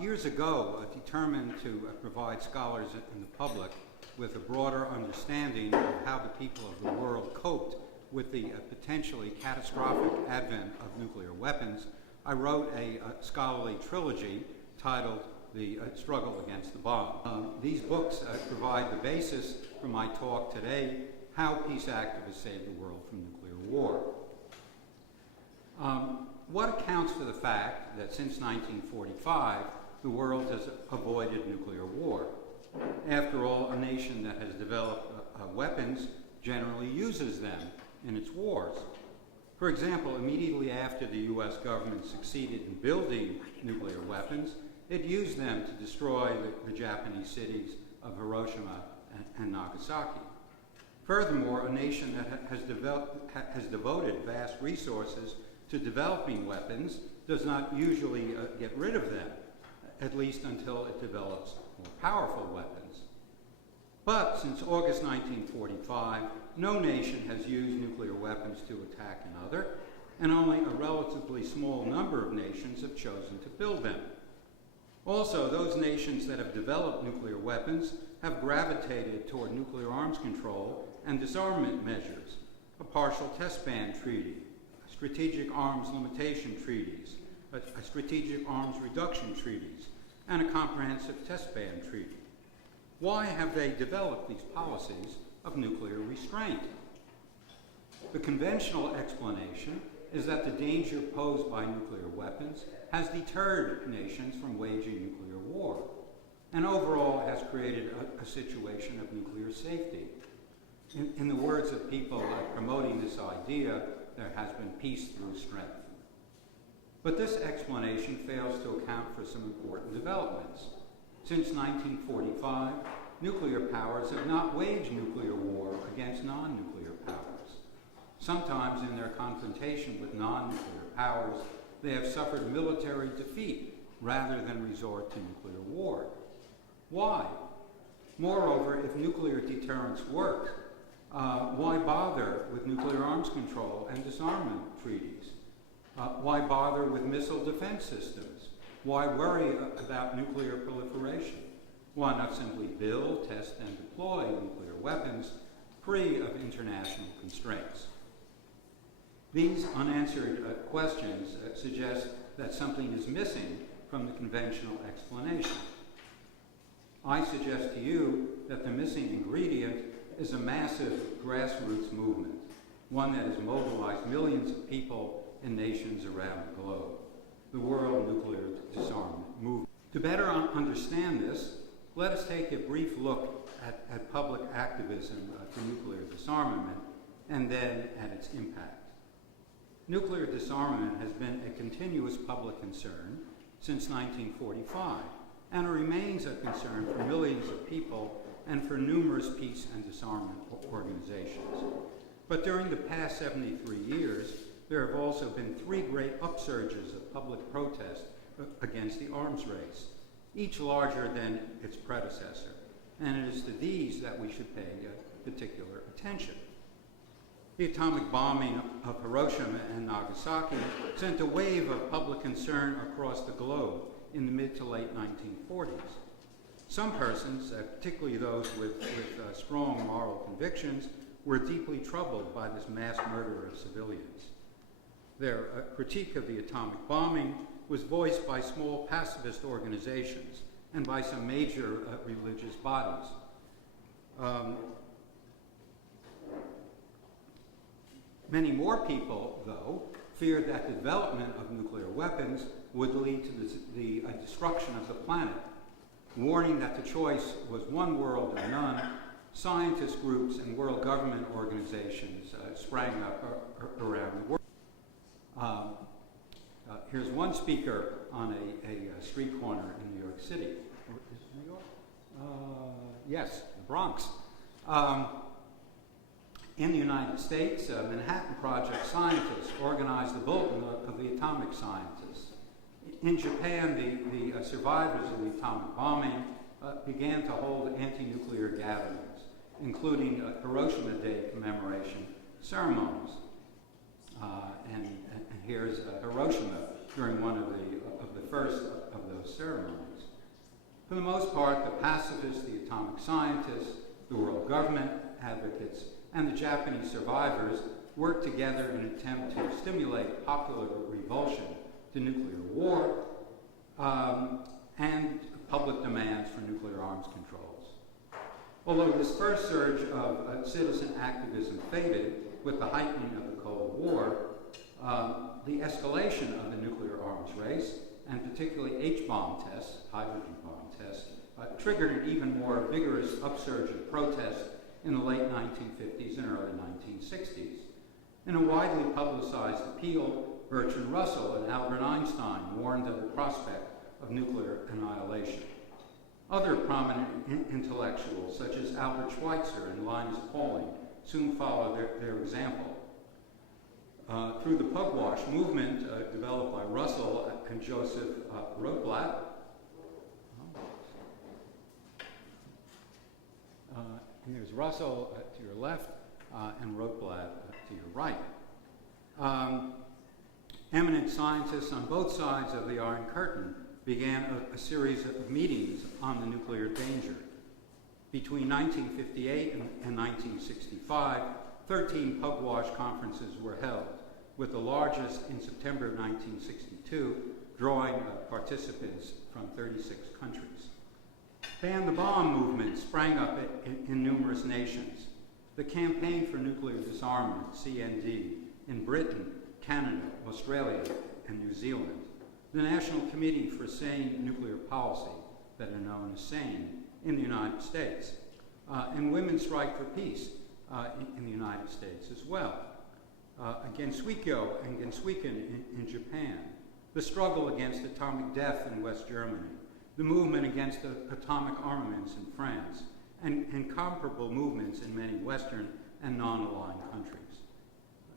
Years ago, determined to provide scholars and the public with a broader understanding of how the people of the world coped with the potentially catastrophic advent of nuclear weapons, I wrote a scholarly trilogy titled The Struggle Against the Bomb. These books provide the basis for my talk today, How Peace Activists Saved the World from Nuclear War. What accounts for the fact that since 1945, the world has avoided nuclear war? After all, a nation that has developed weapons generally uses them in its wars. For example, immediately after the U.S. government succeeded in building nuclear weapons, it used them to destroy the Japanese cities of Hiroshima and Nagasaki. Furthermore, a nation that has devoted vast resources to developing weapons does not usually get rid of them, at least until it develops more powerful weapons. But since August 1945, no nation has used nuclear weapons to attack another, and only a relatively small number of nations have chosen to build them. Also, those nations that have developed nuclear weapons have gravitated toward nuclear arms control and disarmament measures, a partial test ban treaty, strategic arms limitation treaties, a strategic arms reduction treaties, and a comprehensive test ban treaty. Why have they developed these policies of nuclear restraint? The conventional explanation is that the danger posed by nuclear weapons has deterred nations from waging nuclear war, and overall has created a situation of nuclear safety. In the words of people promoting this idea, there has been peace through strength. But this explanation fails to account for some important developments. Since 1945, nuclear powers have not waged nuclear war against non-nuclear powers. Sometimes in their confrontation with non-nuclear powers, they have suffered military defeat rather than resort to nuclear war. Why? Moreover, if nuclear deterrence works, why bother with nuclear arms control and disarmament treaties? Why bother with missile defense systems? Why worry about nuclear proliferation? Why not simply build, test, and deploy nuclear weapons free of international constraints? These unanswered questions suggest that something is missing from the conventional explanation. I suggest to you that the missing ingredient is a massive grassroots movement, one that has mobilized millions of people in nations around the globe, the World Nuclear Disarmament Movement. To better understand this, let us take a brief look at public activism for nuclear disarmament and then at its impact. Nuclear disarmament has been a continuous public concern since 1945, and it remains a concern for millions of people and for numerous peace and disarmament organizations. But during the past 73 years, there have also been three great upsurges of public protest against the arms race, each larger than its predecessor, and it is to these that we should pay particular attention. The atomic bombing of Hiroshima and Nagasaki sent a wave of public concern across the globe in the mid to late 1940s. Some persons, particularly those with strong moral convictions, were deeply troubled by this mass murder of civilians. Their critique of the atomic bombing was voiced by small pacifist organizations and by some major religious bodies. Many more people, though, feared that the development of nuclear weapons would lead to the destruction of the planet. Warning that the choice was one world or none, scientist groups and world government organizations sprang up around the world. Here's one speaker on a street corner in New York City. Is it New York? Yes, the Bronx. In the United States, Manhattan Project scientists organized the Bulletin of the Atomic Scientists. In Japan, the survivors of the atomic bombing began to hold anti-nuclear gatherings, including Hiroshima Day commemoration ceremonies. And here's Hiroshima during one of the first of the those ceremonies. For the most part, the pacifists, the atomic scientists, the world government advocates, and the Japanese survivors worked together in an attempt to stimulate popular revulsion to nuclear war and public demands for nuclear arms controls. Although this first surge of citizen activism faded with the heightening of the Cold War, the escalation of the nuclear arms race, and particularly H-bomb tests, hydrogen bomb tests, triggered an even more vigorous upsurge of protest in the late 1950s and early 1960s. In a widely publicized appeal, Bertrand Russell and Albert Einstein warned of the prospect of nuclear annihilation. Other prominent intellectuals, such as Albert Schweitzer and Linus Pauling, soon followed their example. Through the Pugwash movement developed by Russell and Joseph Rotblat, and there's Russell to your left and Rotblat to your right. Eminent scientists on both sides of the Iron Curtain began a series of meetings on the nuclear danger. Between 1958 and 1965, 13 Pugwash conferences were held, with the largest in September of 1962, drawing participants from 36 countries. Ban the Bomb movement sprang up in numerous nations. The Campaign for Nuclear Disarmament, CND, in Britain, Canada, Australia, and New Zealand. The National Committee for Sane Nuclear Policy, better known as SANE, in the United States, and Women's Strike for Peace in the United States as well. Gensuikyo and Gensuiken in Japan, the struggle against atomic death in West Germany, the movement against atomic armaments in France, and comparable movements in many Western and non-aligned countries.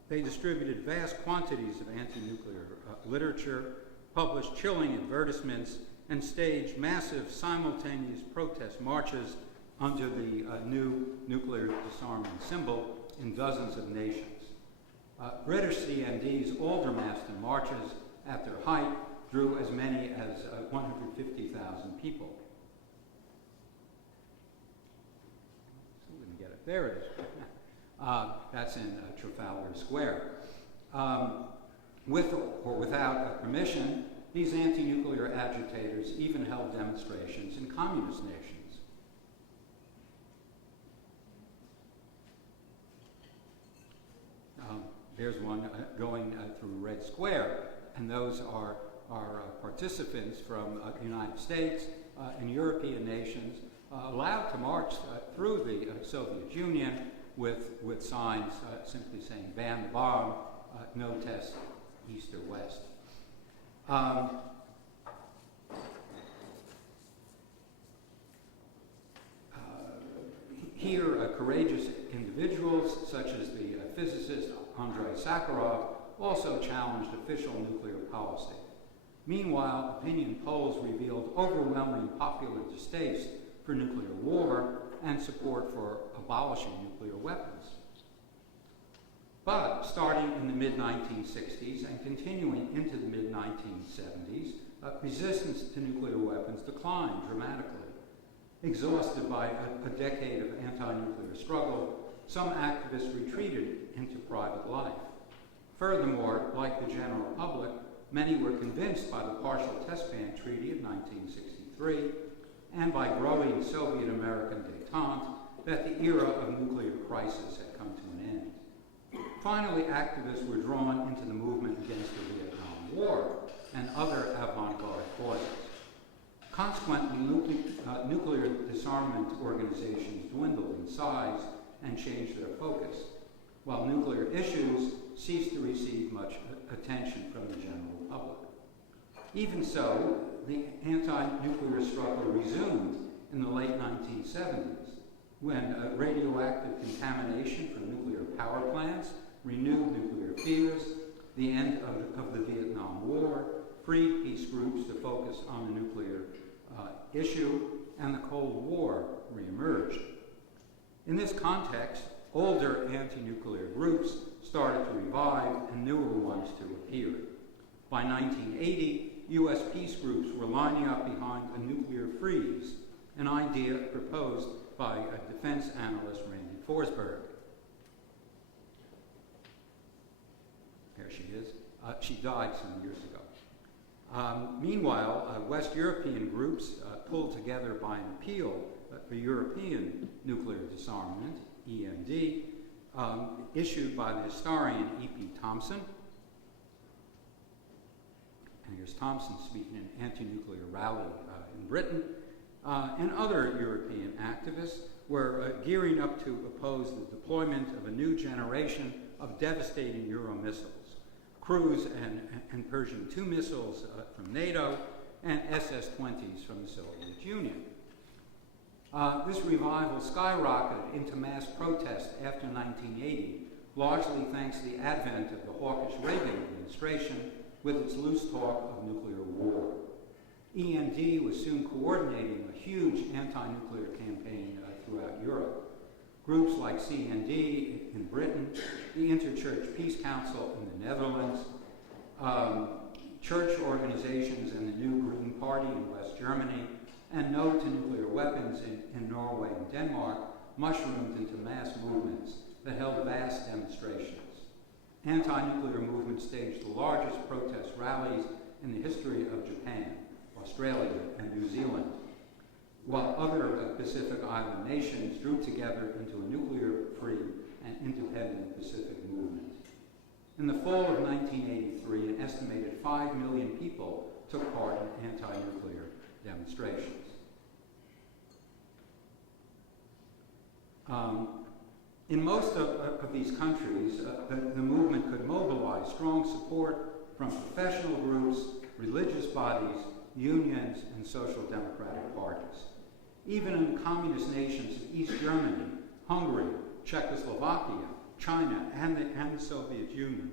They distributed vast quantities of anti-nuclear literature, published chilling advertisements, and staged massive simultaneous protest marches under the new nuclear disarmament symbol in dozens of nations. British CND's Aldermaston marches at their height drew as many as 150,000 people. Still didn't get it. There it is. That's in Trafalgar Square. With or without permission, these anti-nuclear agitators even held demonstrations in communist nations. There's one going through Red Square, and those are participants from the United States and European nations allowed to march through the Soviet Union with signs simply saying ban the bomb, no test, east or west. Here, courageous individuals such as the physicist Andrei Sakharov also challenged official nuclear policy. Meanwhile, opinion polls revealed overwhelming popular distaste for nuclear war and support for abolishing nuclear weapons. But starting in the mid-1960s and continuing into the mid-1970s, resistance to nuclear weapons declined dramatically. Exhausted by a decade of anti-nuclear struggle, some activists retreated into private life. Furthermore, like the general public, many were convinced by the partial test ban treaty of 1963 and by growing Soviet-American détente that the era of nuclear crisis had come to an end. Finally, activists were drawn into the movement against the Vietnam War and other avant-garde causes. Consequently, nuclear disarmament organizations dwindled in size and changed their focus, while nuclear issues ceased to receive much attention from the general public. Even so, the anti-nuclear struggle resumed in the late 1970s, when radioactive contamination from nuclear power plants renewed nuclear fears, the end of the Vietnam War freed peace groups to focus on the nuclear issue, and the Cold War reemerged. In this context, older anti-nuclear groups started to revive and newer ones to appear. By 1980, U.S. peace groups were lining up behind a nuclear freeze, an idea proposed by defense analyst Randy Forsberg. There she is. She died some years ago. Meanwhile, West European groups pulled together by an appeal for European nuclear disarmament, END, issued by the historian E.P. Thompson. And here's Thompson speaking at an anti-nuclear rally in Britain. And other European activists were gearing up to oppose the deployment of a new generation of devastating Euro missiles, Cruise and Pershing II missiles from NATO, and SS-20s from the Soviet Union. This revival skyrocketed into mass protest after 1980, largely thanks to the advent of the hawkish Reagan administration with its loose talk of nuclear war. END was soon coordinating a huge anti-nuclear campaign throughout Europe. Groups like CND in Britain, the Interchurch Peace Council in the Netherlands, church organizations and the New Green Party in West Germany, and No to Nuclear Weapons in Norway and Denmark mushroomed into mass movements that held vast demonstrations. Anti-nuclear movements staged the largest protest rallies in the history of Japan, Australia, and New Zealand, while other Pacific Island nations drew together into a nuclear-free and independent Pacific movement. In the fall of 1983, an estimated 5 million people took part in anti-nuclear demonstrations. In most of these countries, the movement could mobilize strong support from professional groups, religious bodies, unions, and social democratic parties. Even in communist nations of East Germany, Hungary, Czechoslovakia, China, and the Soviet Union,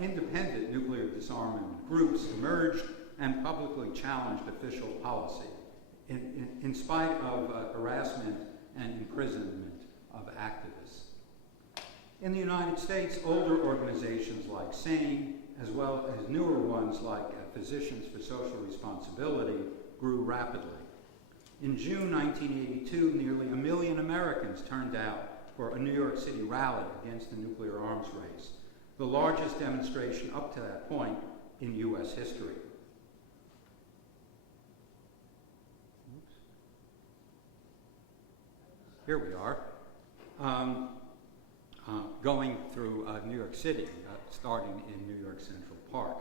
independent nuclear disarmament groups emerged and publicly challenged official policy in spite of harassment and imprisonment of activists. In the United States, older organizations like SANE, as well as newer ones like Physicians for Social Responsibility, grew rapidly. In June 1982, nearly 1 million Americans turned out for a New York City rally against the nuclear arms race, the largest demonstration up to that point in U.S. history. Here we are, going through New York City, starting in New York Central Park.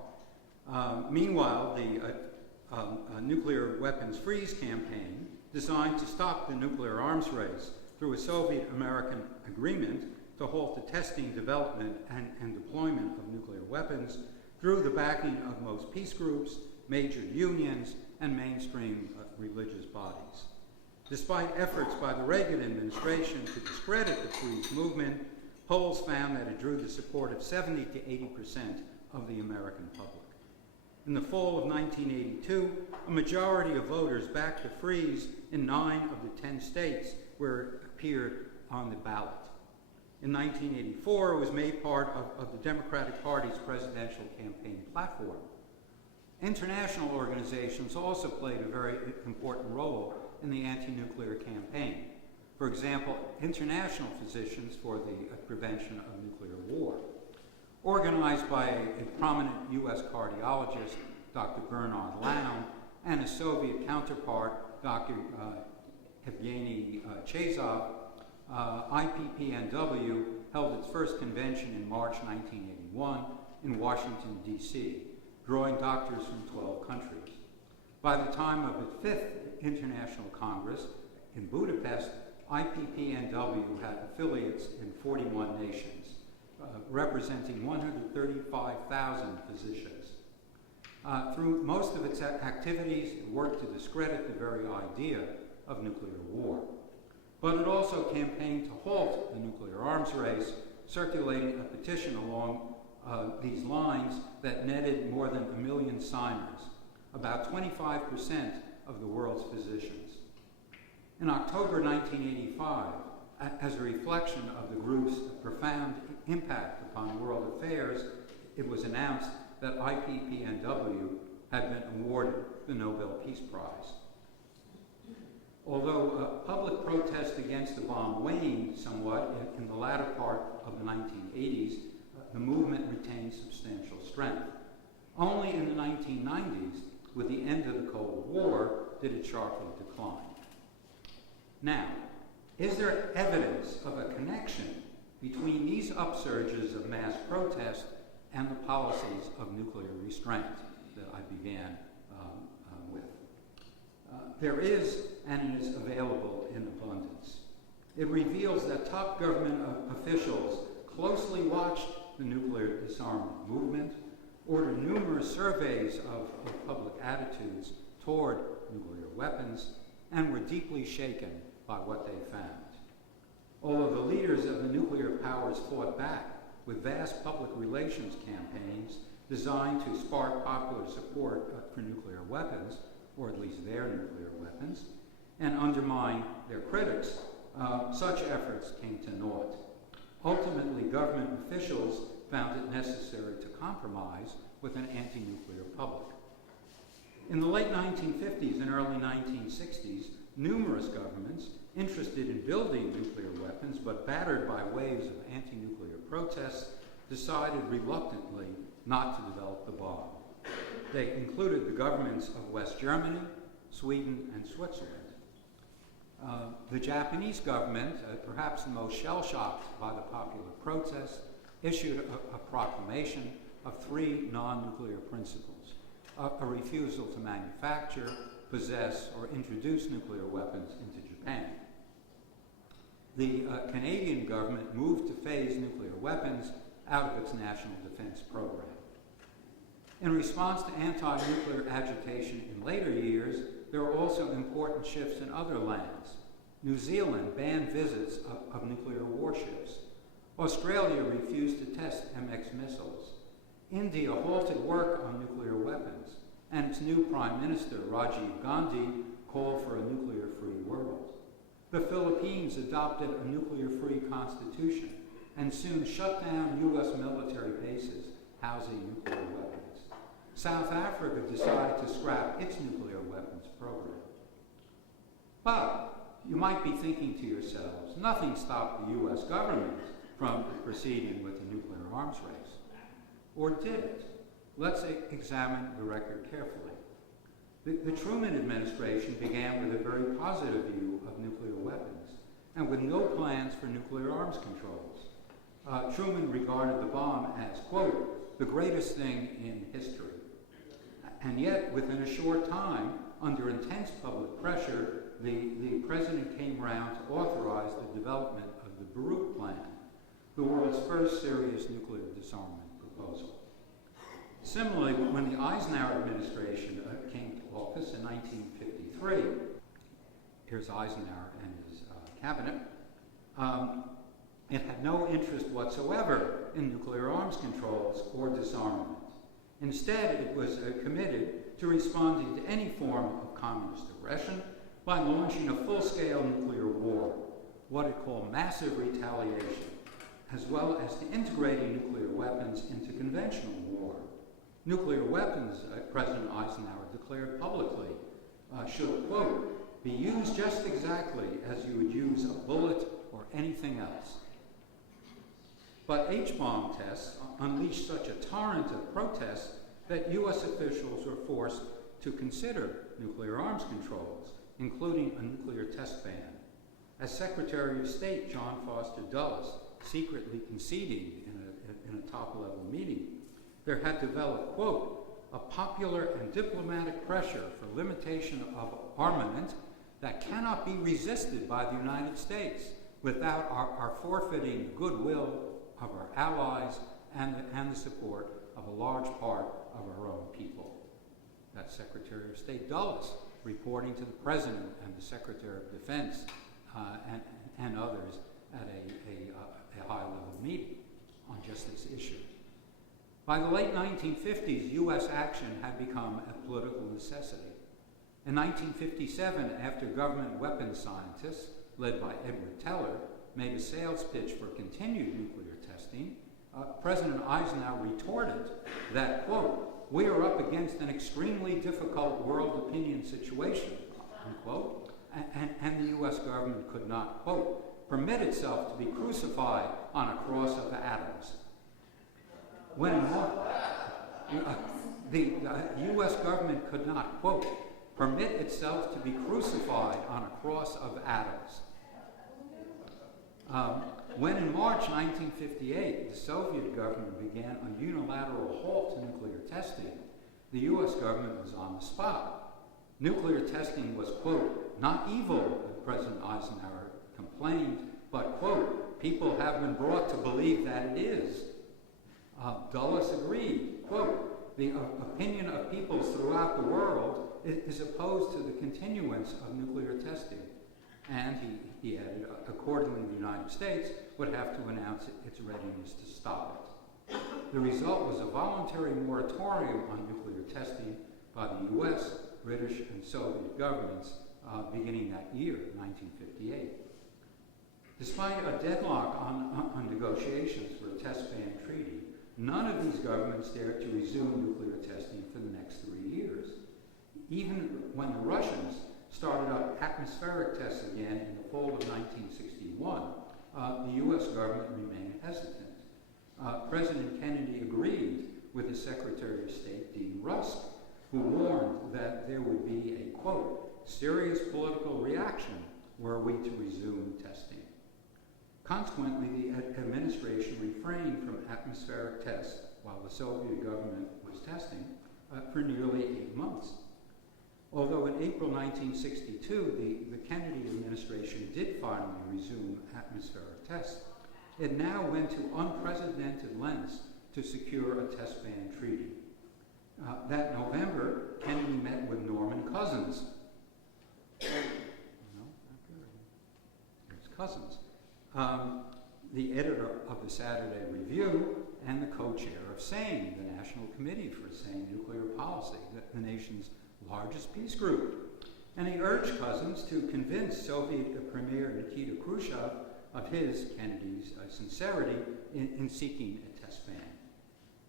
Meanwhile, the nuclear weapons freeze campaign, designed to stop the nuclear arms race through a Soviet-American agreement to halt the testing, development, and deployment of nuclear weapons, drew the backing of most peace groups, major unions, and mainstream religious bodies. Despite efforts by the Reagan administration to discredit the freeze movement, polls found that it drew the support of 70 to 80% of the American public. In the fall of 1982, a majority of voters backed the freeze in 9 of the 10 states where it appeared on the ballot. In 1984, it was made part of the Democratic Party's presidential campaign platform. International organizations also played a very important role in the anti-nuclear campaign. For example, International Physicians for the Prevention of Nuclear War, organized by a prominent U.S. cardiologist, Dr. Bernard Lau, and a Soviet counterpart, Dr. Evgeny Chezov, IPPNW held its first convention in March 1981 in Washington, D.C., drawing doctors from 12 countries. By the time of its 5th International Congress in Budapest, IPPNW had affiliates in 41 nations, representing 135,000 physicians. Through most of its activities, it worked to discredit the very idea of nuclear war. But it also campaigned to halt the nuclear arms race, circulating a petition along these lines that netted more than 1 million signers, about 25% of the world's physicians. In October 1985, as a reflection of the group's profound impact upon world affairs, it was announced that IPPNW had been awarded the Nobel Peace Prize. Although public protest against the bomb waned somewhat in the latter part of the 1980s, the movement retained substantial strength. Only in the 1990s, with the end of the Cold War, did it sharply decline. Now, is there evidence of a connection between these upsurges of mass protest and the policies of nuclear restraint that I began with? There is, and it is available in abundance. It reveals that top government officials closely watched the nuclear disarmament movement, ordered numerous surveys of public attitudes toward nuclear weapons, and were deeply shaken by what they found. Although the leaders of the nuclear powers fought back with vast public relations campaigns designed to spark popular support for nuclear weapons, or at least their nuclear weapons, and undermine their critics, such efforts came to naught. Ultimately, government officials found it necessary to compromise with an anti-nuclear public. In the late 1950s and early 1960s, numerous governments interested in building nuclear weapons but battered by waves of anti-nuclear protests decided reluctantly not to develop the bomb. They included the governments of West Germany, Sweden, and Switzerland. The Japanese government, perhaps the most shell-shocked by the popular protests, issued a proclamation of 3 non-nuclear principles: a refusal to manufacture, possess, or introduce nuclear weapons into Japan. The Canadian government moved to phase nuclear weapons out of its national defense program. In response to anti-nuclear agitation in later years, there were also important shifts in other lands. New Zealand banned visits of nuclear warships. Australia refused to test MX missiles. India halted work on nuclear weapons, and its new Prime Minister, Rajiv Gandhi, called for a nuclear-free world. The Philippines adopted a nuclear-free constitution and soon shut down U.S. military bases housing nuclear weapons. South Africa decided to scrap its nuclear weapons program. But you might be thinking to yourselves, nothing stopped the U.S. government from proceeding with the nuclear arms race. Or did it? Let's examine the record carefully. The Truman administration began with a very positive view of nuclear weapons and with no plans for nuclear arms controls. Truman regarded the bomb as, quote, the greatest thing in history. And yet, within a short time, under intense public pressure, the president came around to authorize the development of the Baruch Plan, the world's first serious nuclear disarmament proposal. Similarly, when the Eisenhower administration came to office in 1953, here's Eisenhower and his cabinet, it had no interest whatsoever in nuclear arms controls or disarmament. Instead, it was committed to responding to any form of communist aggression by launching a full-scale nuclear war, what it called massive retaliation, as well as to integrating nuclear weapons into conventional war. Nuclear weapons, President Eisenhower declared publicly, should, quote, be used just exactly as you would use a bullet or anything else. But H-bomb tests unleashed such a torrent of protests that U.S. officials were forced to consider nuclear arms controls, including a nuclear test ban. As Secretary of State John Foster Dulles secretly conceded in a top-level meeting, there had developed, quote, a popular and diplomatic pressure for limitation of armament that cannot be resisted by the United States without our forfeiting goodwill of our allies and the support of a large part of our own people. That's Secretary of State Dulles reporting to the President and the Secretary of Defense and others at a high-level meeting on just this issue. By the late 1950s, U.S. action had become a political necessity. In 1957, after government weapons scientists, led by Edward Teller, made a sales pitch for continued nuclear testing, President Eisenhower retorted that, quote, we are up against an extremely difficult world opinion situation, unquote, and the U.S. government could not, quote, permit itself to be crucified on a cross of atoms. The U.S. government could not, quote, permit itself to be crucified on a cross of atoms. When in March 1958, the Soviet government began a unilateral halt to nuclear testing, the U.S. government was on the spot. Nuclear testing was, quote, not evil, President Eisenhower complained, but, quote, people have been brought to believe that it is. Dulles agreed, quote, the opinion of peoples throughout the world is opposed to the continuance of nuclear testing. And he added, accordingly, the United States would have to announce its readiness to stop it. The result was a voluntary moratorium on nuclear testing by the U.S., British, and Soviet governments beginning that year, 1958. Despite a deadlock on negotiations for a test ban treaty, none of these governments dared to resume nuclear testing for the next 3 years. Even when the Russians started up atmospheric tests again in the fall of 1961, the U.S. government remained hesitant. President Kennedy agreed with his Secretary of State, Dean Rusk, who warned that there would be a, quote, serious political reaction were we to resume testing. Consequently, the administration refrained from atmospheric tests while the Soviet government was testing for nearly 8 months. Although in April 1962, the Kennedy administration did finally resume atmospheric tests, it now went to unprecedented lengths to secure a test ban treaty. That November, Kennedy met with Norman Cousins. There's Cousins. The editor of the Saturday Review and the co-chair of SANE, the National Committee for Sane Nuclear Policy, the nation's largest peace group. And he urged Cousins to convince Soviet Premier Nikita Khrushchev of his, Kennedy's, sincerity in seeking a test ban.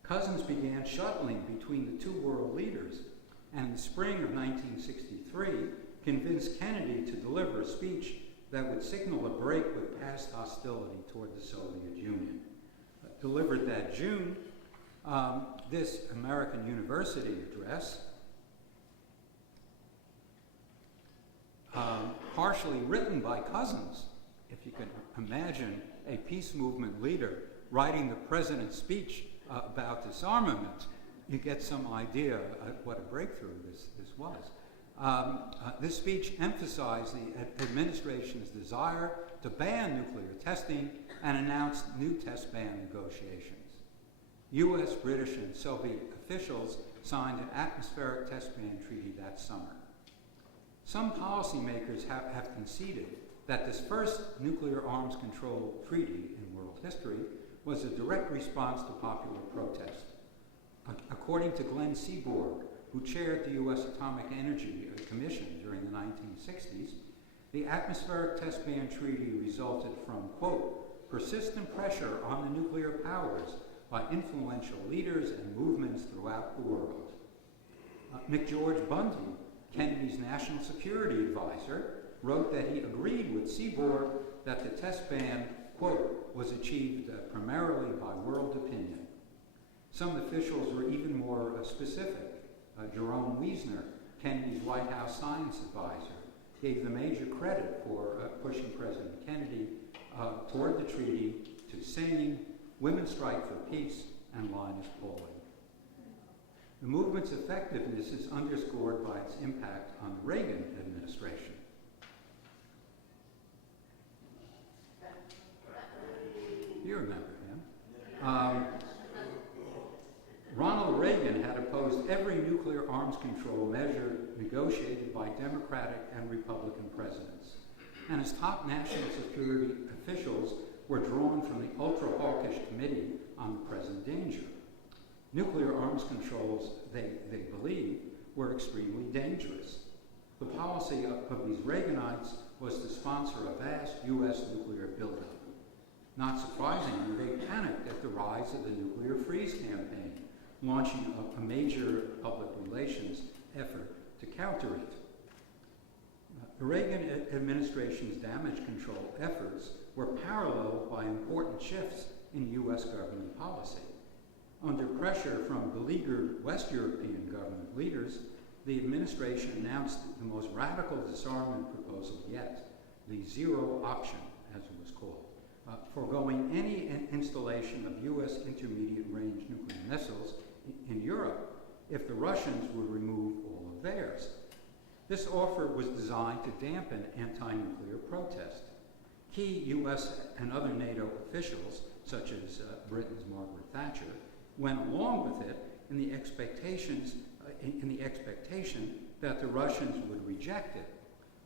Cousins began shuttling between the two world leaders, and in the spring of 1963 convinced Kennedy to deliver a speech that would signal a break with past hostility toward the Soviet Union. Delivered that June, this American University address, partially written by Cousins, if you can imagine a peace movement leader writing the president's speech about disarmament, you get some idea of what a breakthrough this was. This speech emphasized the administration's desire to ban nuclear testing and announced new test ban negotiations. U.S., British, and Soviet officials signed an atmospheric test ban treaty that summer. Some policymakers have conceded that this first nuclear arms control treaty in world history was a direct response to popular protest. According to Glenn Seaborg, who chaired the U.S. Atomic Energy Commission during the 1960s, the atmospheric test ban treaty resulted from, quote, persistent pressure on the nuclear powers by influential leaders and movements throughout the world. McGeorge Bundy, Kennedy's national security advisor, wrote that he agreed with Seaborg that the test ban, quote, was achieved primarily by world opinion. Some officials were even more specific. Jerome Wiesner, Kennedy's White House science advisor, gave the major credit for pushing President Kennedy toward the treaty to SANE, Women's Strike for Peace, and Linus Pauling. The movement's effectiveness is underscored by its impact on the Reagan administration. You remember him. Ronald Reagan had opposed every nuclear arms control measure negotiated by Democratic and Republican presidents. And his top national security officials were drawn from the ultra-hawkish Committee on the Present Danger. Nuclear arms controls, they believed, were extremely dangerous. The policy of these Reaganites was to sponsor a vast U.S. nuclear buildup. Not surprisingly, they panicked at the rise of the nuclear freeze campaign, launching a major public relations effort to counter it. The Reagan administration's damage control efforts were paralleled by important shifts in U.S. government policy. Under pressure from beleaguered West European government leaders, the administration announced the most radical disarmament proposal yet, the zero option, as it was called, foregoing any installation of U.S. intermediate-range nuclear missiles in Europe if the Russians would remove all of theirs. This offer was designed to dampen anti-nuclear protest. Key U.S. and other NATO officials, such as Britain's Margaret Thatcher, went along with it in the expectation that the Russians would reject it,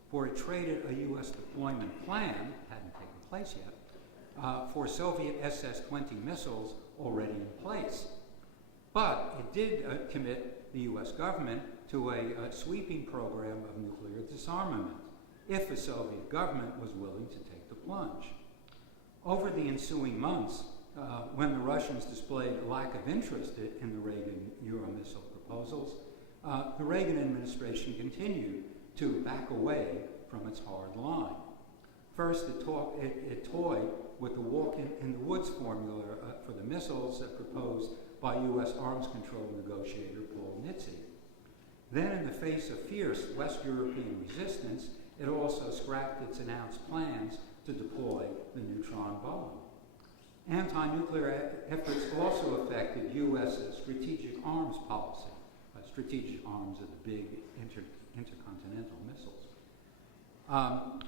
for it traded a U.S. deployment plan, hadn't taken place yet, for Soviet SS-20 missiles already in place. But it did commit the U.S. government to a sweeping program of nuclear disarmament, if the Soviet government was willing to take the plunge. Over the ensuing months, when the Russians displayed a lack of interest in the Reagan Euromissile proposals, the Reagan administration continued to back away from its hard line. First, it toyed with the walk-in-the-woods formula for the missiles proposed by U.S. arms control negotiator Paul Nitze. Then, in the face of fierce West European resistance, it also scrapped its announced plans to deploy the neutron bomb. Anti-nuclear efforts also affected U.S. strategic arms policy. Strategic arms are the big intercontinental missiles.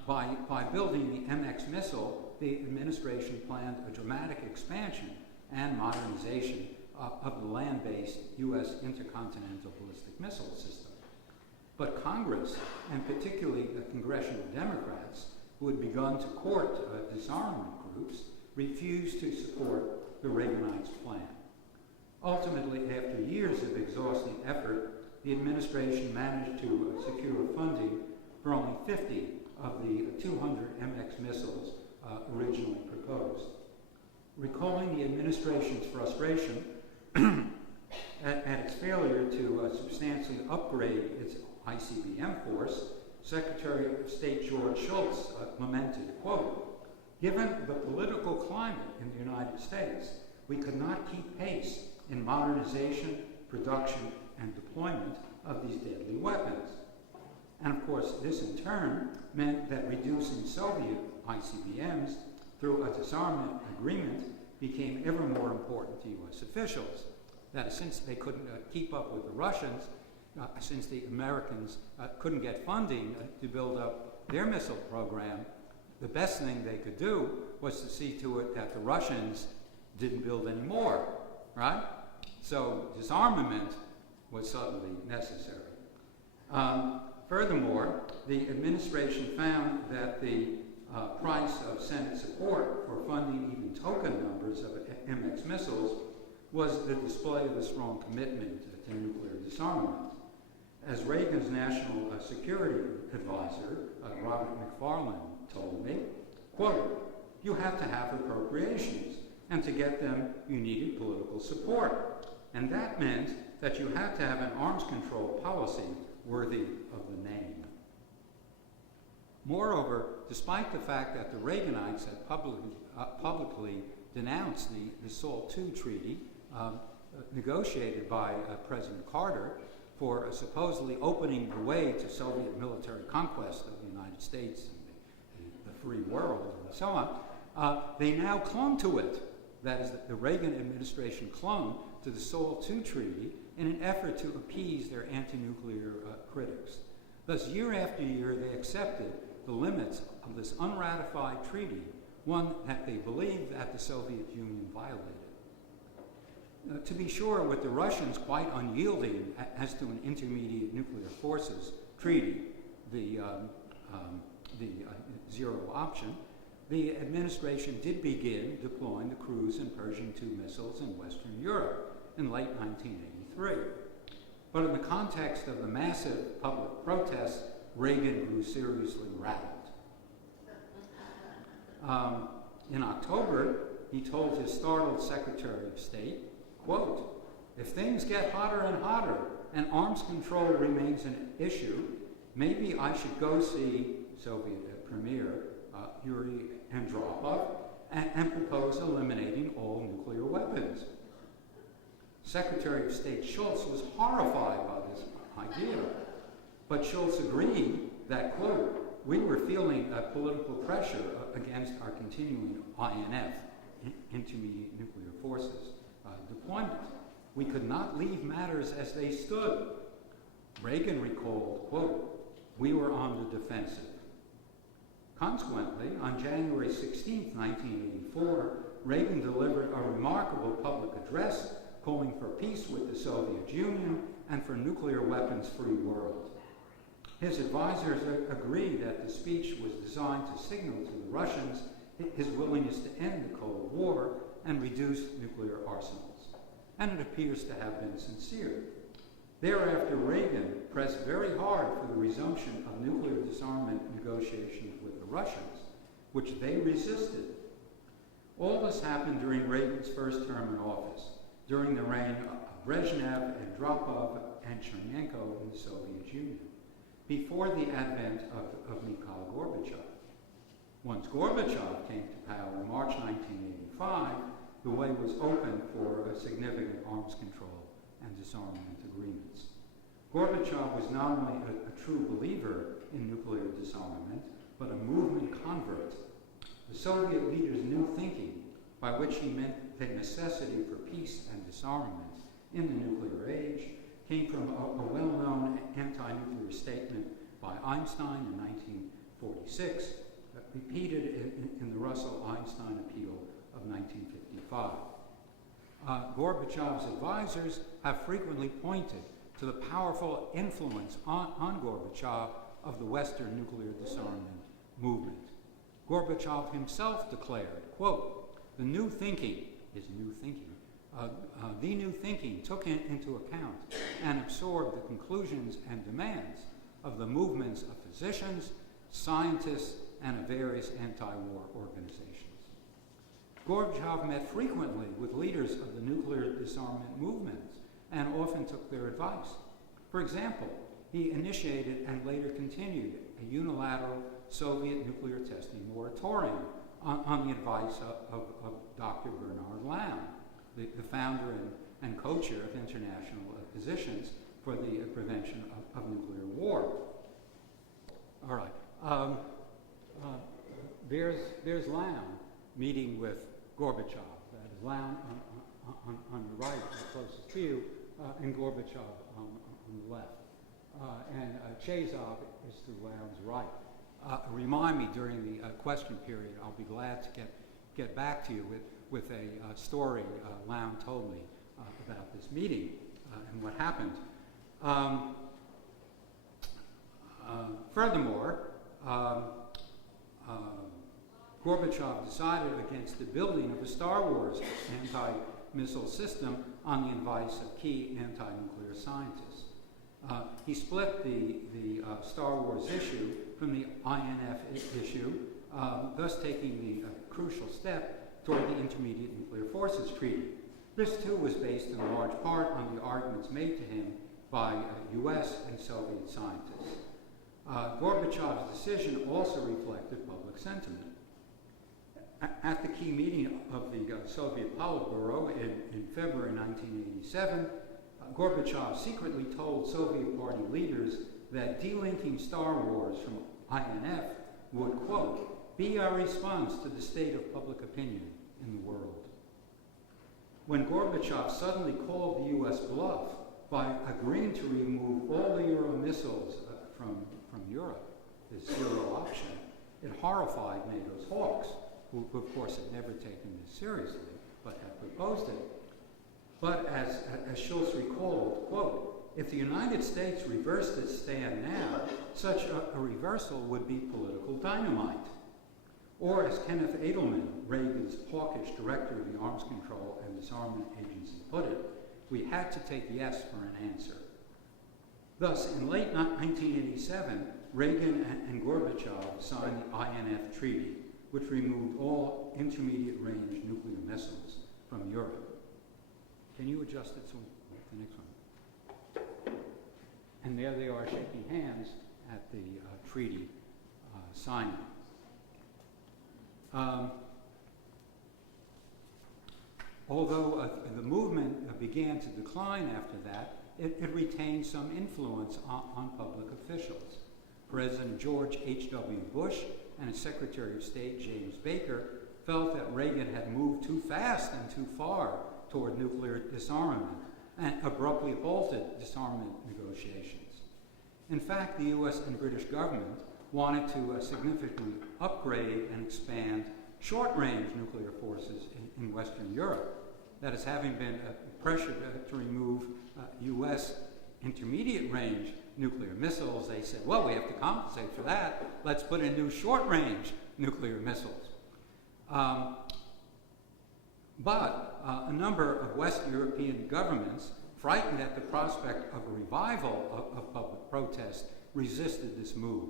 By building the MX missile, the administration planned a dramatic expansion and modernization of the land-based U.S. intercontinental ballistic missile system. But Congress, and particularly the congressional Democrats, who had begun to court disarmament groups, refused to support the Reaganites' plan. Ultimately, after years of exhausting effort, the administration managed to secure funding for only 50 of the 200 MX missiles originally proposed. Recalling the administration's frustration at its failure to substantially upgrade its ICBM force, Secretary of State George Shultz lamented, quote, "Given the political climate in the United States, we could not keep pace in modernization, production, and deployment of these deadly weapons." And of course, this in turn meant that reducing Soviet ICBMs through a disarmament agreement became ever more important to U.S. officials. That is, since they couldn't keep up with the Russians, since the Americans couldn't get funding to build up their missile program, the best thing they could do was to see to it that the Russians didn't build any more, right? So disarmament was suddenly necessary. Furthermore, the administration found that the price of Senate support for funding even token numbers of MX missiles was the display of a strong commitment to nuclear disarmament. As Reagan's national security advisor, Robert McFarlane, told me, quote, "You have to have appropriations, and to get them, you needed political support. And that meant that you had to have an arms control policy worthy of the name." Moreover, despite the fact that the Reaganites had publicly denounced the SALT II treaty negotiated by President Carter for supposedly opening the way to Soviet military conquest of the United States and the free world and so on, they now clung to it. That is, the Reagan administration clung to the SALT II treaty in an effort to appease their anti-nuclear critics. Thus, year after year, they accepted the limits of this unratified treaty, one that they believed that the Soviet Union violated. To be sure, with the Russians quite unyielding as to an intermediate nuclear forces treaty, the zero option, the administration did begin deploying the Cruise and Pershing II missiles in Western Europe in late 1983. But in the context of the massive public protests, Reagan grew seriously rattled. In October, he told his startled Secretary of State, quote, if things get hotter and hotter and arms control remains an issue, maybe I should go see Soviet Premier Yuri Andropov and propose eliminating all nuclear weapons. Secretary of State Schultz was horrified by this idea, but Schultz agreed that, quote, we were feeling political pressure against our continuing INF, intermediate nuclear forces, deployment. We could not leave matters as they stood. Reagan recalled, quote, we were on the defensive. Consequently, on January 16, 1984, Reagan delivered a remarkable public address calling for peace with the Soviet Union and for nuclear weapons-free world. His advisors agreed that the speech was designed to signal to the Russians his willingness to end the Cold War and reduce nuclear arsenals. And it appears to have been sincere. Thereafter, Reagan pressed very hard for the resumption of nuclear disarmament negotiations with the Russians, which they resisted. All this happened during Reagan's first term in office, during the reign of Brezhnev, Andropov, and Chernenko in the Soviet Union, before the advent of Mikhail Gorbachev. Once Gorbachev came to power in March 1985, the way was open for a significant arms control and disarmament agreements. Gorbachev was not only a true believer in nuclear disarmament, but a movement convert. The Soviet leader's new thinking, by which he meant the necessity for peace and disarmament in the nuclear age, came from a well-known anti-nuclear statement by Einstein in 1946, repeated in the Russell-Einstein Appeal of 1955. Gorbachev's advisors have frequently pointed to the powerful influence on Gorbachev of the Western nuclear disarmament movement. Gorbachev himself declared, quote, the new thinking took into account and absorbed the conclusions and demands of the movements of physicians, scientists, and of various anti-war organizations. Gorbachev met frequently with leaders of the nuclear disarmament movements and often took their advice. For example, he initiated and later continued a unilateral Soviet nuclear testing moratorium on the advice of Dr. Bernard Lamb, the founder and co-chair of international physicians for the prevention of nuclear war. All right. There's Lamb meeting with Gorbachev. That is Lamb on the right, closest to you, and Gorbachev on the left. And Chezov is to Lamb's right. Remind me during the question period. I'll be glad to get back to you with a story Lamb told me about this meeting and what happened. Furthermore, Gorbachev decided against the building of a Star Wars anti-missile system on the advice of key anti-nuclear scientists. He split the Star Wars issue from the INF issue, thus taking the crucial step toward the Intermediate Nuclear Forces Treaty. This too was based in large part on the arguments made to him by US and Soviet scientists. Gorbachev's decision also reflected public sentiment. At the key meeting of the Soviet Politburo in February 1987, Gorbachev secretly told Soviet party leaders that delinking Star Wars from INF would, quote, be our response to the state of public opinion in the world. When Gorbachev suddenly called the US bluff by agreeing to remove all the Euro missiles from Europe, his zero option, it horrified NATO's hawks, who of course had never taken this seriously, but had proposed it. But as Schultz recalled, quote, if the United States reversed its stand now, such a reversal would be political dynamite. Or as Kenneth Edelman, Reagan's hawkish director of the Arms Control and Disarmament Agency, put it, we had to take yes for an answer. Thus, in late 1987, Reagan and Gorbachev signed the INF Treaty, which removed all intermediate-range nuclear missiles from Europe. Can you adjust it so the next one. And there they are shaking hands at the treaty signing. Although the movement began to decline after that, it retained some influence on public officials. President George H.W. Bush and his Secretary of State, James Baker, felt that Reagan had moved too fast and too far toward nuclear disarmament and abruptly halted disarmament negotiations. In fact, the U.S. and British government wanted to significantly upgrade and expand short-range nuclear forces in Western Europe. That is, having been pressured to remove U.S. intermediate-range nuclear missiles, they said, well, we have to compensate for that. Let's put in new short-range nuclear missiles. But a number of West European governments, frightened at the prospect of a revival of public protest, resisted this move.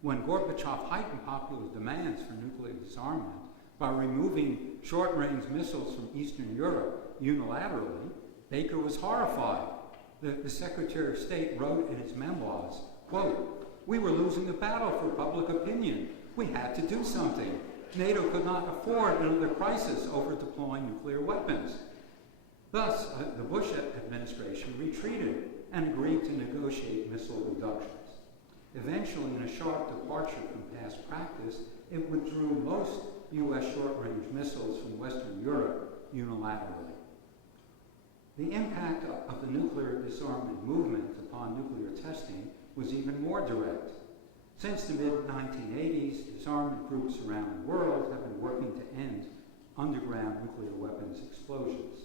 When Gorbachev heightened popular demands for nuclear disarmament by removing short-range missiles from Eastern Europe unilaterally, Baker was horrified. The Secretary of State wrote in his memoirs, quote, "We were losing the battle for public opinion. We had to do something. NATO could not afford another crisis over deploying nuclear weapons." Thus, the Bush administration retreated and agreed to negotiate missile reductions. Eventually, in a sharp departure from past practice, it withdrew most U.S. short-range missiles from Western Europe unilaterally. The impact of the nuclear disarmament movement upon nuclear testing was even more direct. Since the mid-1980s, disarmament groups around the world have been working to end underground nuclear weapons explosions.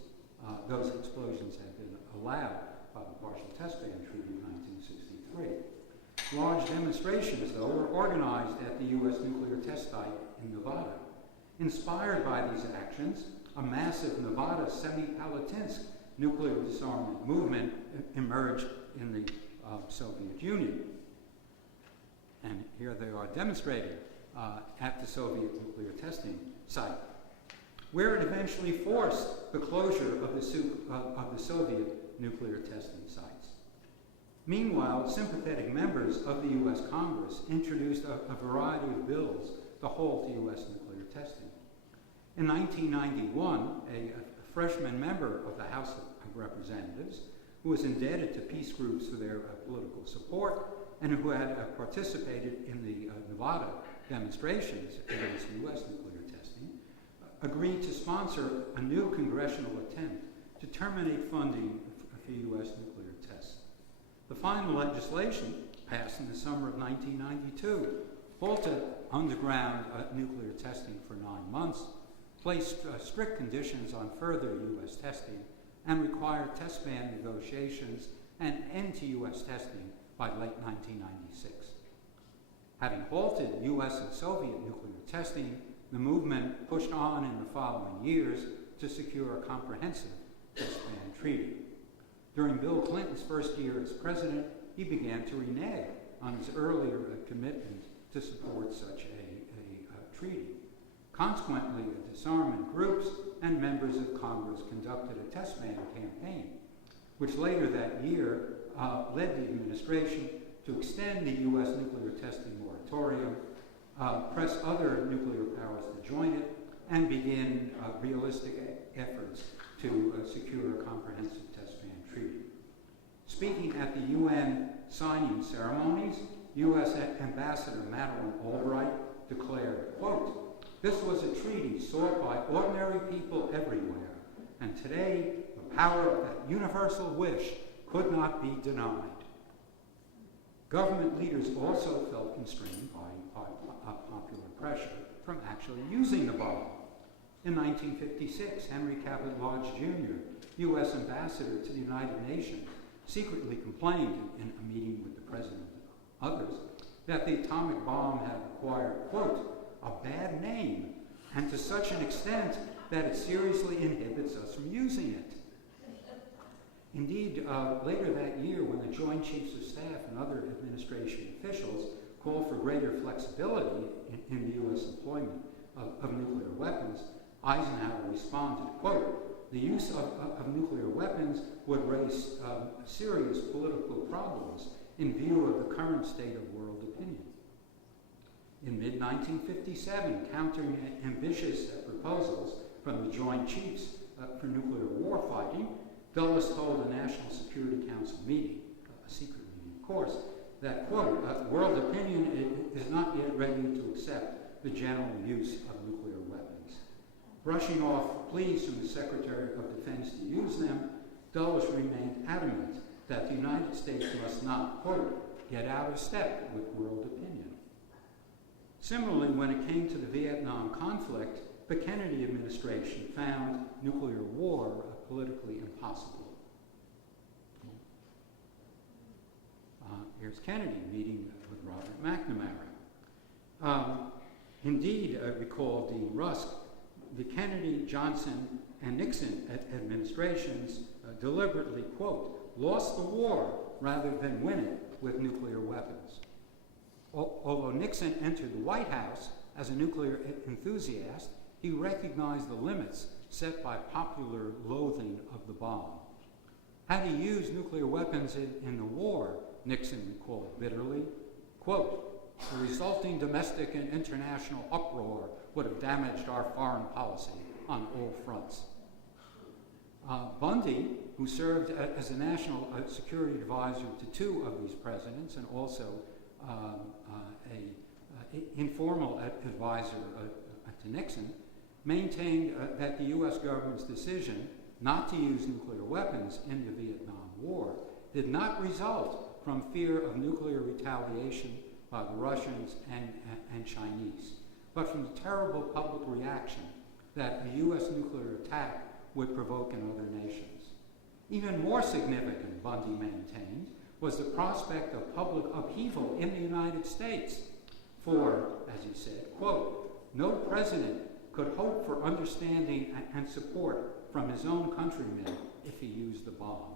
Those explosions have been allowed by the Partial Test Ban Treaty of 1963. Large demonstrations, though, were organized at the U.S. nuclear test site in Nevada. Inspired by these actions, a massive Nevada Semipalatinsk nuclear disarmament movement emerged in the Soviet Union. And here they are demonstrating at the Soviet nuclear testing site, where it eventually forced the closure of the Soviet nuclear testing sites. Meanwhile, sympathetic members of the U.S. Congress introduced a variety of bills to halt U.S. nuclear testing. In 1991, a freshman member of the House of Representatives, who was indebted to peace groups for their political support and who had participated in the Nevada demonstrations against U.S. nuclear testing, agreed to sponsor a new congressional attempt to terminate funding for U.S. nuclear tests. The final legislation, passed in the summer of 1992, halted underground nuclear testing for 9 months, placed strict conditions on further U.S. testing, and required test ban negotiations and end to U.S. testing by late 1996. Having halted U.S. and Soviet nuclear testing, the movement pushed on in the following years to secure a comprehensive test ban treaty. During Bill Clinton's first year as president, he began to renege on his earlier commitment to support such a treaty. Consequently, disarmament groups and members of Congress conducted a test ban campaign, which later that year led the administration to extend the U.S. nuclear testing moratorium, press other nuclear powers to join it, and begin realistic efforts to secure a comprehensive test ban treaty. Speaking at the UN signing ceremonies, U.S. Ambassador Madeleine Albright declared, quote, "This was a treaty sought by ordinary people everywhere, and today the power of that universal wish could not be denied." Government leaders also felt constrained by popular pressure from actually using the bomb. In 1956, Henry Cabot Lodge Jr., U.S. Ambassador to the United Nations, secretly complained in a meeting with the President and others that the atomic bomb had acquired, quote, "a bad name, and to such an extent that it seriously inhibits us from using it." Indeed, later that year, when the Joint Chiefs of Staff and other administration officials called for greater flexibility in the U.S. employment of nuclear weapons, Eisenhower responded, quote, the use of nuclear weapons would raise serious political problems in view of the current state of world opinion. In mid-1957, countering ambitious proposals from the Joint Chiefs for nuclear war fighting, Dulles told a National Security Council meeting, a secret meeting of course, that, quote, world opinion is not yet ready to accept the general use of nuclear weapons. Brushing off pleas from the Secretary of Defense to use them, Dulles remained adamant that the United States must not, quote, get out of step with world opinion. Similarly, when it came to the Vietnam conflict, the Kennedy administration found nuclear war politically impossible. Here's Kennedy meeting with Robert McNamara. Indeed, recalled Dean Rusk, the Kennedy, Johnson, and Nixon administrations deliberately, quote, lost the war rather than win it with nuclear weapons. Although Nixon entered the White House as a nuclear enthusiast, he recognized the limits set by popular loathing of the bomb. Had he used nuclear weapons in the war, Nixon recalled bitterly, quote, the resulting domestic and international uproar would have damaged our foreign policy on all fronts. Bundy, who served as a national security advisor to two of these presidents and also an informal advisor to Nixon, maintained that the U.S. government's decision not to use nuclear weapons in the Vietnam War did not result from fear of nuclear retaliation by the Russians and Chinese, but from the terrible public reaction that a U.S. nuclear attack would provoke in other nations. Even more significant, Bundy maintained, was the prospect of public upheaval in the United States. For, as he said, quote, no president could hope for understanding and support from his own countrymen if he used the bomb.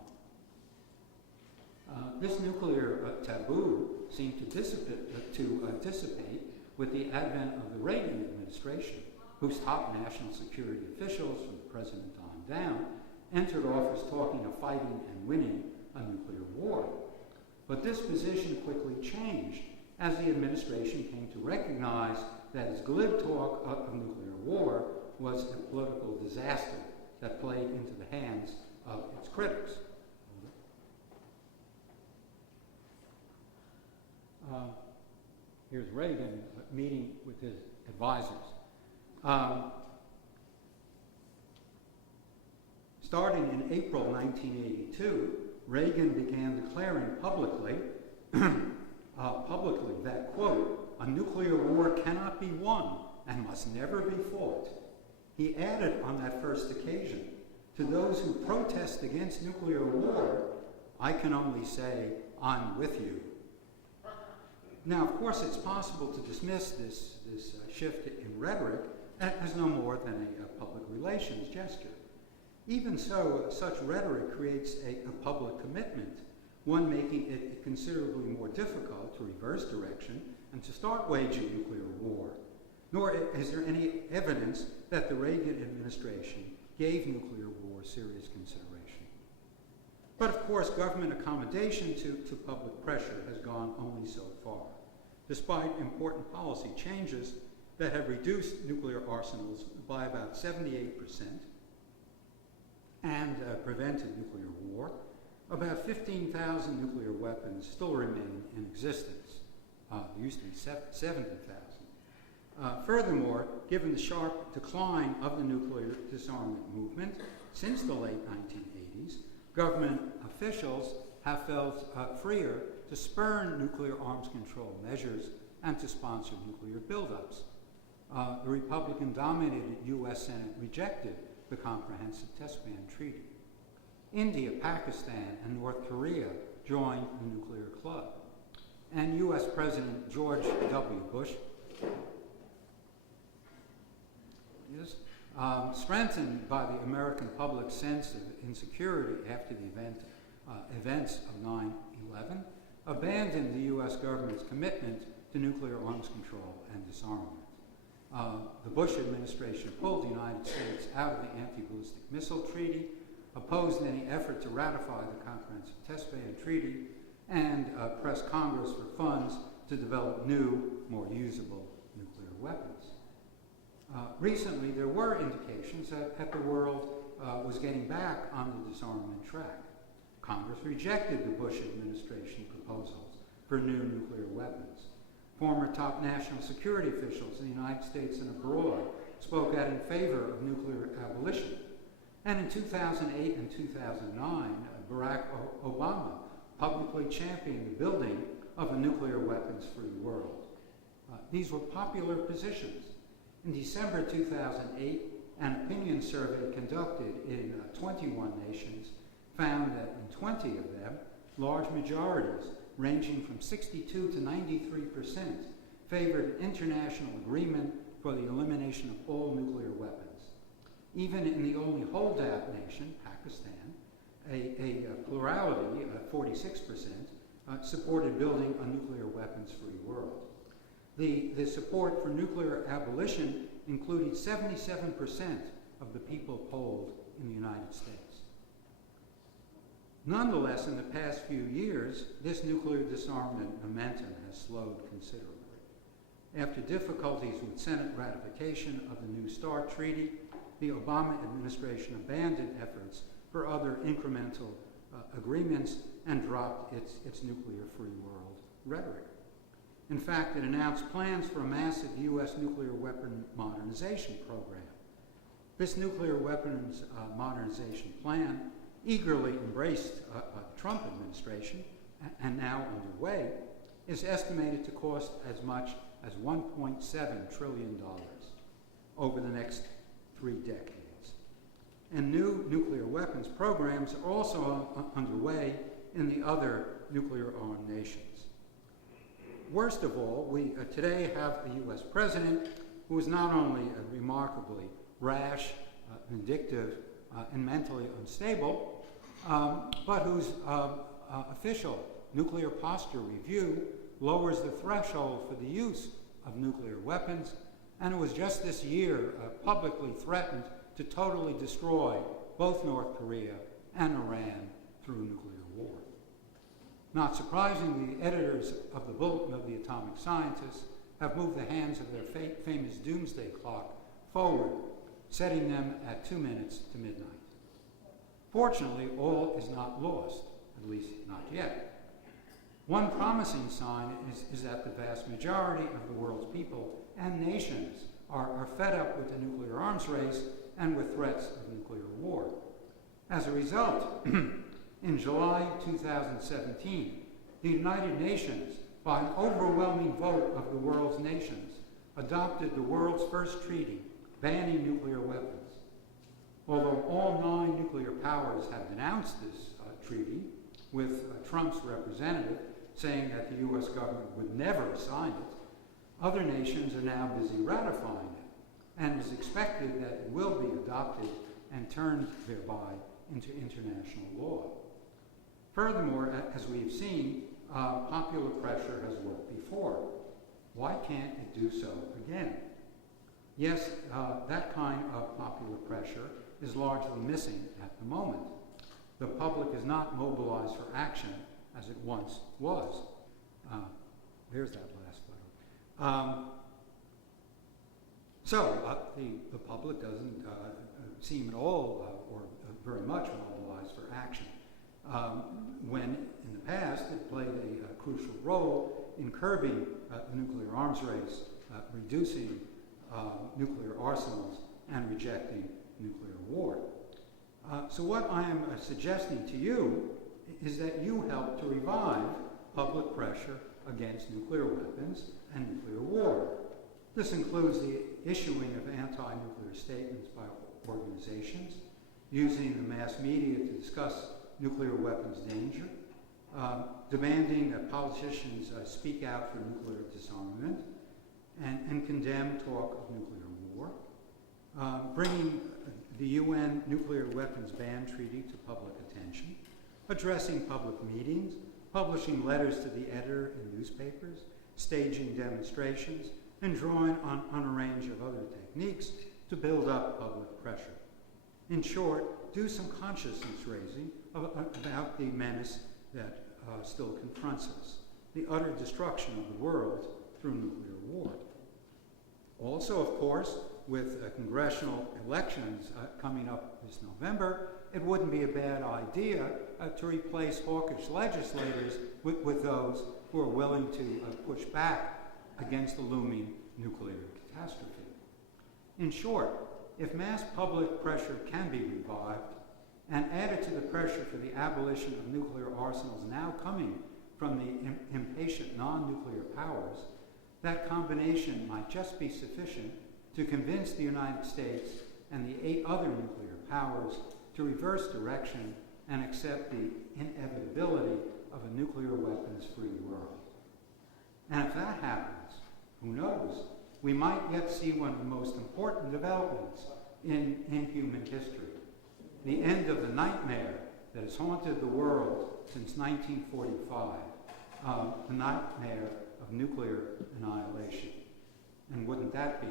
This nuclear taboo seemed to dissipate with the advent of the Reagan administration, whose top national security officials, from the president on down, entered office talking of fighting and winning a nuclear war. But this position quickly changed as the administration came to recognize that its glib talk of nuclear war was a political disaster that played into the hands of its critics. Here's Reagan meeting with his advisors. Starting in April 1982, Reagan began declaring publicly that, quote, a nuclear war cannot be won and must never be fought. He added on that first occasion, to those who protest against nuclear war, I can only say, I'm with you. Now, of course, it's possible to dismiss this shift in rhetoric as no more than a public relations gesture. Even so, such rhetoric creates a public commitment, one making it considerably more difficult to reverse direction and to start waging nuclear war. Nor is there any evidence that the Reagan administration gave nuclear war serious consideration. But of course, government accommodation to public pressure has gone only so far, despite important policy changes that have reduced nuclear arsenals by about 78% and prevented nuclear war. About 15,000 nuclear weapons still remain in existence. There used to be 70,000. Furthermore, given the sharp decline of the nuclear disarmament movement since the late 1980s, government officials have felt freer to spurn nuclear arms control measures and to sponsor nuclear buildups. The Republican-dominated U.S. Senate rejected the Comprehensive Test Ban Treaty. India, Pakistan, and North Korea joined the nuclear club. And U.S. President George W. Bush, strengthened by the American public's sense of insecurity after the events of 9/11, abandoned the U.S. government's commitment to nuclear arms control and disarmament. the Bush administration pulled the United States out of the Anti-Ballistic Missile Treaty, opposed any effort to ratify the Comprehensive Test Ban Treaty, and pressed Congress for funds to develop new, more usable nuclear weapons. Recently, there were indications that the world was getting back on the disarmament track. Congress rejected the Bush administration proposals for new nuclear weapons. Former top national security officials in the United States and abroad spoke out in favor of nuclear abolition. And in 2008 and 2009, Barack Obama publicly championed the building of a nuclear weapons-free world. These were popular positions. In December 2008, an opinion survey conducted in 21 nations found that in 20 of them, large majorities, ranging from 62 to 93%, favored international agreement for the elimination of all nuclear weapons. Even in the only holdout nation, Pakistan, a plurality, 46%, supported building a nuclear weapons-free world. The support for nuclear abolition included 77% of the people polled in the United States. Nonetheless, in the past few years, this nuclear disarmament momentum has slowed considerably. After difficulties with Senate ratification of the New START Treaty, the Obama administration abandoned efforts for other incremental agreements and dropped its nuclear-free world rhetoric. In fact, it announced plans for a massive U.S. nuclear weapon modernization program. This nuclear weapons modernization plan, eagerly embraced by the Trump administration and now underway, is estimated to cost as much as $1.7 trillion over the next 3 decades. And new nuclear weapons programs are also underway in the other nuclear-armed nations. Worst of all, we today have a U.S. president who is not only remarkably rash, vindictive, and mentally unstable, but whose official nuclear posture review lowers the threshold for the use of nuclear weapons, and who was just this year publicly threatened to totally destroy both North Korea and Iran through nuclear war. Not surprisingly, the editors of the Bulletin of the Atomic Scientists have moved the hands of their famous doomsday clock forward, setting them at 2 minutes to midnight. Fortunately, all is not lost, at least not yet. One promising sign is that the vast majority of the world's people and nations are fed up with the nuclear arms race and with threats of nuclear war. As a result, in July 2017, the United Nations, by an overwhelming vote of the world's nations, adopted the world's first treaty banning nuclear weapons. Although all 9 nuclear powers have denounced this treaty, with Trump's representative saying that the U.S. government would never sign it, other nations are now busy ratifying it, and it is expected that it will be adopted and turned thereby into international law. Furthermore, as we've seen, popular pressure has worked before. Why can't it do so again? Yes, that kind of popular pressure is largely missing at the moment. The public is not mobilized for action as it once was. There's that last photo. The public doesn't seem at all or very much mobilized for action. When in the past it played a crucial role in curbing the nuclear arms race, reducing nuclear arsenals, and rejecting nuclear war. So what I am suggesting to you is that you help to revive public pressure against nuclear weapons and nuclear war. This includes the issuing of anti-nuclear statements by organizations, using the mass media to discuss nuclear weapons danger, demanding that politicians speak out for nuclear disarmament, and condemn talk of nuclear war, bringing the UN Nuclear Weapons Ban Treaty to public attention, addressing public meetings, publishing letters to the editor in newspapers, staging demonstrations, and drawing on a range of other techniques to build up public pressure. In short, do some consciousness raising about the menace that still confronts us, the utter destruction of the world through nuclear war. Also, of course, with congressional elections coming up this November, it wouldn't be a bad idea to replace hawkish legislators with those who are willing to push back against the looming nuclear catastrophe. In short, if mass public pressure can be revived, and added to the pressure for the abolition of nuclear arsenals now coming from the impatient non-nuclear powers, that combination might just be sufficient to convince the United States and the 8 other nuclear powers to reverse direction and accept the inevitability of a nuclear weapons-free world. And if that happens, who knows, we might yet see one of the most important developments in human history, the end of the nightmare that has haunted the world since 1945, the nightmare of nuclear annihilation. And wouldn't that be